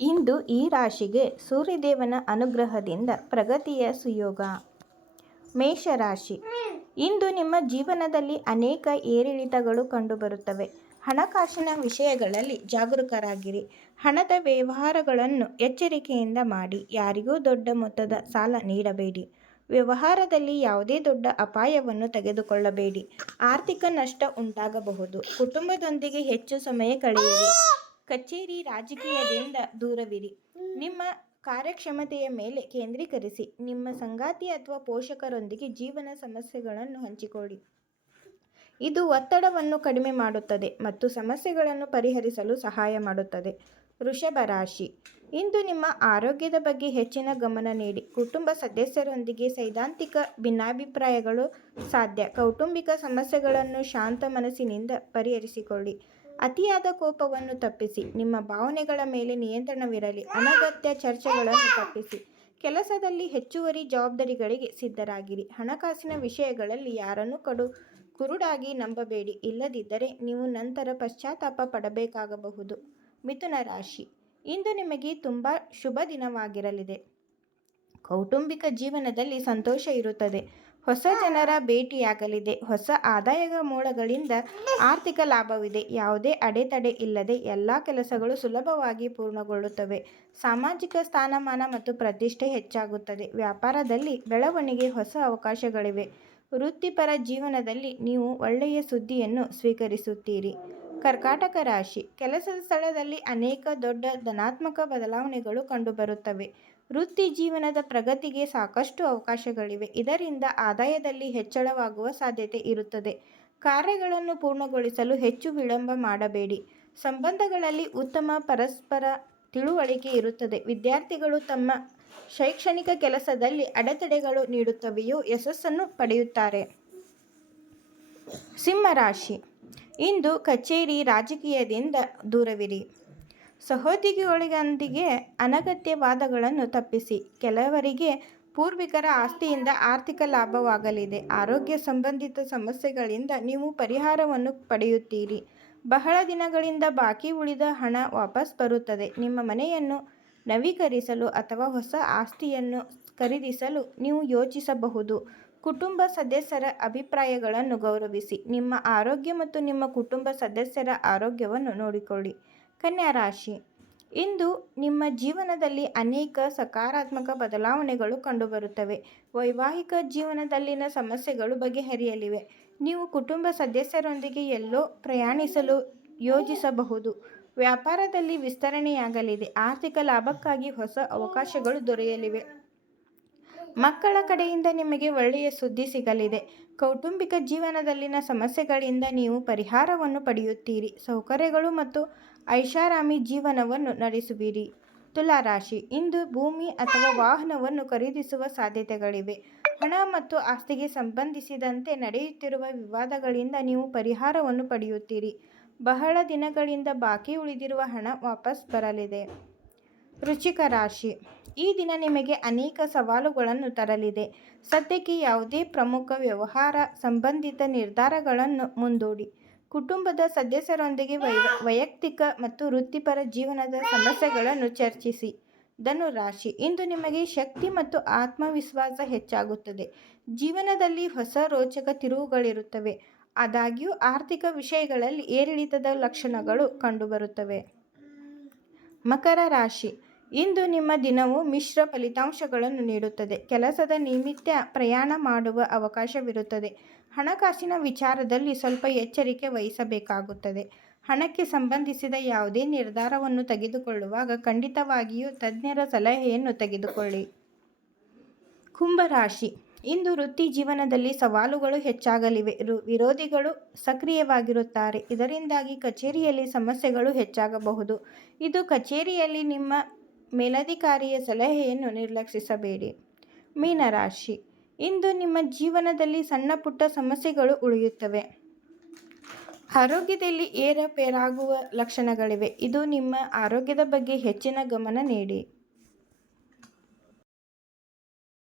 ಇಂದು ಈ ರಾಶಿಗೆ ಸೂರ್ಯದೇವನ ಅನುಗ್ರಹದಿಂದ ಪ್ರಗತಿಯ ಸುಯೋಗ. ಮೇಷರಾಶಿ. ಇಂದು ನಿಮ್ಮ ಜೀವನದಲ್ಲಿ ಅನೇಕ ಏರಿಳಿತಗಳು ಕಂಡುಬರುತ್ತವೆ. ಹಣಕಾಸಿನ ವಿಷಯಗಳಲ್ಲಿ ಜಾಗರೂಕರಾಗಿರಿ. ಹಣದ ವ್ಯವಹಾರಗಳನ್ನು ಎಚ್ಚರಿಕೆಯಿಂದ ಮಾಡಿ. ಯಾರಿಗೂ ದೊಡ್ಡ ಮೊತ್ತದ ಸಾಲ ನೀಡಬೇಡಿ. ವ್ಯವಹಾರದಲ್ಲಿ ಯಾವುದೇ ದೊಡ್ಡ ಅಪಾಯವನ್ನು ತೆಗೆದುಕೊಳ್ಳಬೇಡಿ. ಆರ್ಥಿಕ ನಷ್ಟ ಉಂಟಾಗಬಹುದು. ಕುಟುಂಬದೊಂದಿಗೆ ಹೆಚ್ಚು ಸಮಯ ಕಳೆಯಿರಿ. ಕಚೇರಿ ರಾಜಕೀಯದಿಂದ ದೂರವಿರಿ. ನಿಮ್ಮ ಕಾರ್ಯಕ್ಷಮತೆಯ ಮೇಲೆ ಕೇಂದ್ರೀಕರಿಸಿ. ನಿಮ್ಮ ಸಂಗಾತಿ ಅಥವಾ ಪೋಷಕರೊಂದಿಗೆ ಜೀವನ ಸಮಸ್ಯೆಗಳನ್ನು ಹಂಚಿಕೊಳ್ಳಿ. ಇದು ಒತ್ತಡವನ್ನು ಕಡಿಮೆ ಮಾಡುತ್ತದೆ ಮತ್ತು ಸಮಸ್ಯೆಗಳನ್ನು ಪರಿಹರಿಸಲು ಸಹಾಯ ಮಾಡುತ್ತದೆ. ವೃಷಭ ರಾಶಿ. ಇಂದು ನಿಮ್ಮ ಆರೋಗ್ಯದ ಬಗ್ಗೆ ಹೆಚ್ಚಿನ ಗಮನ ನೀಡಿ. ಕುಟುಂಬ ಸದಸ್ಯರೊಂದಿಗೆ ಸೈದ್ಧಾಂತಿಕ ಭಿನ್ನಾಭಿಪ್ರಾಯಗಳು ಸಾಧ್ಯ. ಕೌಟುಂಬಿಕ ಸಮಸ್ಯೆಗಳನ್ನು ಶಾಂತ ಮನಸ್ಸಿನಿಂದ ಪರಿಹರಿಸಿಕೊಳ್ಳಿ. ಅತಿಯಾದ ಕೋಪವನ್ನು ತಪ್ಪಿಸಿ, ನಿಮ್ಮ ಭಾವನೆಗಳ ಮೇಲೆ ನಿಯಂತ್ರಣವಿರಲಿ, ಅನಗತ್ಯ ಚರ್ಚೆಗಳನ್ನು ತಪ್ಪಿಸಿ. ಕೆಲಸದಲ್ಲಿ ಹೆಚ್ಚುವರಿ ಜವಾಬ್ದಾರಿಗಳಿಗೆ ಸಿದ್ಧರಾಗಿರಿ. ಹಣಕಾಸಿನ ವಿಷಯಗಳಲ್ಲಿ ಯಾರನ್ನು ಕಡು, ಕುರುಡಾಗಿ ನಂಬಬೇಡಿ. ಇಲ್ಲದಿದ್ದರೆ ನೀವು ನಂತರ ಪಶ್ಚಾತ್ತಾಪ ಪಡಬೇಕಾಗಬಹುದು. ಮಿಥುನ ರಾಶಿ. ಇಂದು ನಿಮಗೆ ತುಂಬ ಶುಭ ದಿನವಾಗಿರಲಿದೆ. ಕೌಟುಂಬಿಕ ಜೀವನದಲ್ಲಿ ಸಂತೋಷ ಇರುತ್ತದೆ. ಹೊಸ ಜನರ ಭೇಟಿಯಾಗಲಿದೆ. ಹೊಸ ಆದಾಯದ ಮೂಲಗಳಿಂದ ಆರ್ಥಿಕ ಲಾಭವಿದೆ. ಯಾವುದೇ ಅಡೆತಡೆ ಇಲ್ಲದೆ ಎಲ್ಲ ಕೆಲಸಗಳು ಸುಲಭವಾಗಿ ಪೂರ್ಣಗೊಳ್ಳುತ್ತವೆ. ಸಾಮಾಜಿಕ ಸ್ಥಾನಮಾನ ಮತ್ತು ಪ್ರತಿಷ್ಠೆ ಹೆಚ್ಚಾಗುತ್ತದೆ. ವ್ಯಾಪಾರದಲ್ಲಿ ಬೆಳವಣಿಗೆ ಹೊಸ ಅವಕಾಶಗಳಿವೆ. ವೃತ್ತಿಪರ ಜೀವನದಲ್ಲಿ ನೀವು ಒಳ್ಳೆಯ ಸುದ್ದಿಯನ್ನು ಸ್ವೀಕರಿಸುತ್ತೀರಿ. ಕರ್ಕಾಟಕ ರಾಶಿ. ಕೆಲಸದ ಸ್ಥಳದಲ್ಲಿ ಅನೇಕ ದೊಡ್ಡ ಧನಾತ್ಮಕ ಬದಲಾವಣೆಗಳು ಕಂಡುಬರುತ್ತವೆ. ವೃತ್ತಿ ಜೀವನದ ಪ್ರಗತಿಗೆ ಸಾಕಷ್ಟು ಅವಕಾಶಗಳಿವೆ. ಇದರಿಂದ ಆದಾಯದಲ್ಲಿ ಹೆಚ್ಚಳವಾಗುವ ಸಾಧ್ಯತೆ ಇರುತ್ತದೆ. ಕಾರ್ಯಗಳನ್ನು ಪೂರ್ಣಗೊಳಿಸಲು ಹೆಚ್ಚು ವಿಳಂಬ ಮಾಡಬೇಡಿ. ಸಂಬಂಧಗಳಲ್ಲಿ ಉತ್ತಮ ಪರಸ್ಪರ ತಿಳುವಳಿಕೆ ಇರುತ್ತದೆ. ವಿದ್ಯಾರ್ಥಿಗಳು ತಮ್ಮ ಶೈಕ್ಷಣಿಕ ಕೆಲಸದಲ್ಲಿ ಅಡೆತಡೆಗಳು ನೀಡುತ್ತವೆಯೋ ಯಶಸ್ಸನ್ನು ಪಡೆಯುತ್ತಾರೆ. ಸಿಂಹರಾಶಿ. ಇಂದು ಕಚೇರಿ ರಾಜಕೀಯದಿಂದ ದೂರವಿರಿ. ಸಹೋದ್ಯೋಗಿಗಳೊಂದಿಗೆ ಅನಗತ್ಯ ವಾದಗಳನ್ನು ತಪ್ಪಿಸಿ. ಕೆಲವರಿಗೆ ಪೂರ್ವಿಕರ ಆಸ್ತಿಯಿಂದ ಆರ್ಥಿಕ ಲಾಭವಾಗಲಿದೆ. ಆರೋಗ್ಯ ಸಂಬಂಧಿತ ಸಮಸ್ಯೆಗಳಿಂದ ನೀವು ಪರಿಹಾರವನ್ನು ಪಡೆಯುತ್ತೀರಿ. ಬಹಳ ದಿನಗಳಿಂದ ಬಾಕಿ ಉಳಿದ ಹಣ ವಾಪಸ್ ಬರುತ್ತದೆ. ನಿಮ್ಮ ಮನೆಯನ್ನು ನವೀಕರಿಸಲು ಅಥವಾ ಹೊಸ ಆಸ್ತಿಯನ್ನು ಖರೀದಿಸಲು ನೀವು ಯೋಚಿಸಬಹುದು. ಕುಟುಂಬ ಸದಸ್ಯರ ಅಭಿಪ್ರಾಯಗಳನ್ನು ಗೌರವಿಸಿ. ನಿಮ್ಮ ಆರೋಗ್ಯ ಮತ್ತು ನಿಮ್ಮ ಕುಟುಂಬ ಸದಸ್ಯರ ಆರೋಗ್ಯವನ್ನು ನೋಡಿಕೊಳ್ಳಿ. ಕನ್ಯಾ ರಾಶಿ. ಇಂದು ನಿಮ್ಮ ಜೀವನದಲ್ಲಿ ಅನೇಕ ಸಕಾರಾತ್ಮಕ ಬದಲಾವಣೆಗಳು ಕಂಡುಬರುತ್ತವೆ. ವೈವಾಹಿಕ ಜೀವನದಲ್ಲಿನ ಸಮಸ್ಯೆಗಳು ಬಗೆಹರಿಯಲಿವೆ. ನೀವು ಕುಟುಂಬ ಸದಸ್ಯರೊಂದಿಗೆ ಎಲ್ಲೋ ಪ್ರಯಾಣಿಸಲು ಯೋಜಿಸಬಹುದು. ವ್ಯಾಪಾರದಲ್ಲಿ ವಿಸ್ತರಣೆಯಾಗಲಿದೆ. ಆರ್ಥಿಕ ಲಾಭಕ್ಕಾಗಿ ಹೊಸ ಅವಕಾಶಗಳು ದೊರೆಯಲಿವೆ. ಮಕ್ಕಳ ಕಡೆಯಿಂದ ನಿಮಗೆ ಒಳ್ಳೆಯ ಸುದ್ದಿ ಸಿಗಲಿದೆ. ಕೌಟುಂಬಿಕ ಜೀವನದಲ್ಲಿನ ಸಮಸ್ಯೆಗಳಿಂದ ನೀವು ಪರಿಹಾರವನ್ನು ಪಡೆಯುತ್ತೀರಿ. ಸೌಕರ್ಯಗಳು ಮತ್ತು ಐಷಾರಾಮಿ ಜೀವನವನ್ನು ನಡೆಸುವಿರಿ. ತುಲಾರಾಶಿ, ಇಂದು ಭೂಮಿ ಅಥವಾ ವಾಹನವನ್ನು ಖರೀದಿಸುವ ಸಾಧ್ಯತೆಗಳಿವೆ. ಹಣ ಮತ್ತು ಆಸ್ತಿಗೆ ಸಂಬಂಧಿಸಿದಂತೆ ನಡೆಯುತ್ತಿರುವ ವಿವಾದಗಳಿಂದ ನೀವು ಪರಿಹಾರವನ್ನು ಪಡೆಯುತ್ತೀರಿ. ಬಹಳ ದಿನಗಳಿಂದ ಬಾಕಿ ಉಳಿದಿರುವ ಹಣ ವಾಪಸ್ ಬರಲಿದೆ. ರುಚಿಕ ರಾಶಿ ಈ ದಿನ ನಿಮಗೆ ಅನೇಕ ಸವಾಲುಗಳನ್ನು ತರಲಿದೆ. ಸದ್ಯಕ್ಕೆ ಯಾವುದೇ ಪ್ರಮುಖ ವ್ಯವಹಾರ ಸಂಬಂಧಿತ ನಿರ್ಧಾರಗಳನ್ನು ಮುಂದೂಡಿ. ಕುಟುಂಬದ ಸದಸ್ಯರೊಂದಿಗೆ ವೈ, ವೈಯಕ್ತಿಕ ಮತ್ತು ವೃತ್ತಿಪರ ಜೀವನದ ಸಮಸ್ಯೆಗಳನ್ನು ಚರ್ಚಿಸಿ. ಧನುರಾಶಿ ಇಂದು ನಿಮಗೆ ಶಕ್ತಿ ಮತ್ತು ಆತ್ಮವಿಶ್ವಾಸ ಹೆಚ್ಚಾಗುತ್ತದೆ. ಜೀವನದಲ್ಲಿ ಹೊಸ ರೋಚಕ ತಿರುವುಗಳಿರುತ್ತವೆ. ಆದಾಗ್ಯೂ, ಆರ್ಥಿಕ ವಿಷಯಗಳಲ್ಲಿ ಏರಿಳಿತದ ಲಕ್ಷಣಗಳು ಕಂಡುಬರುತ್ತವೆ. ಮಕರ ರಾಶಿ ಇಂದು ನಿಮ್ಮ ದಿನವು ಮಿಶ್ರ ಫಲಿತಾಂಶಗಳನ್ನು ನೀಡುತ್ತದೆ. ಕೆಲಸದ ನಿಮಿತ್ತ ಪ್ರಯಾಣ ಮಾಡುವ ಅವಕಾಶವಿರುತ್ತದೆ. ಹಣಕಾಸಿನ ವಿಚಾರದಲ್ಲಿ ಸ್ವಲ್ಪ ಎಚ್ಚರಿಕೆ ವಹಿಸಬೇಕಾಗುತ್ತದೆ. ಹಣಕ್ಕೆ ಸಂಬಂಧಿಸಿದ ಯಾವುದೇ ನಿರ್ಧಾರವನ್ನು ತೆಗೆದುಕೊಳ್ಳುವಾಗ ಖಂಡಿತವಾಗಿಯೂ ತಜ್ಞರ ಸಲಹೆಯನ್ನು ತೆಗೆದುಕೊಳ್ಳಿ. ಕುಂಭರಾಶಿ ಇಂದು ವೃತ್ತಿ ಜೀವನದಲ್ಲಿ ಸವಾಲುಗಳು ಹೆಚ್ಚಾಗಲಿವೆ. ವಿರೋಧಿಗಳು ಸಕ್ರಿಯವಾಗಿರುತ್ತಾರೆ. ಇದರಿಂದಾಗಿ ಕಚೇರಿಯಲ್ಲಿ ಸಮಸ್ಯೆಗಳು ಹೆಚ್ಚಾಗಬಹುದು. ಇದು ಕಚೇರಿಯಲ್ಲಿ ನಿಮ್ಮ ಮೇಲಧಿಕಾರಿಯ ಸಲಹೆಯನ್ನು ನಿರ್ಲಕ್ಷಿಸಬೇಡಿ. ಮೀನರಾಶಿ, ಇಂದು ನಿಮ್ಮ ಜೀವನದಲ್ಲಿ ಸಣ್ಣ ಪುಟ್ಟ ಸಮಸ್ಯೆಗಳು ಉಳಿಯುತ್ತವೆ. ಆರೋಗ್ಯದಲ್ಲಿ ಏರಪೇರಾಗುವ ಲಕ್ಷಣಗಳಿವೆ. ಇದು ನಿಮ್ಮ ಆರೋಗ್ಯದ ಬಗ್ಗೆ ಹೆಚ್ಚಿನ ಗಮನ ನೀಡಿ.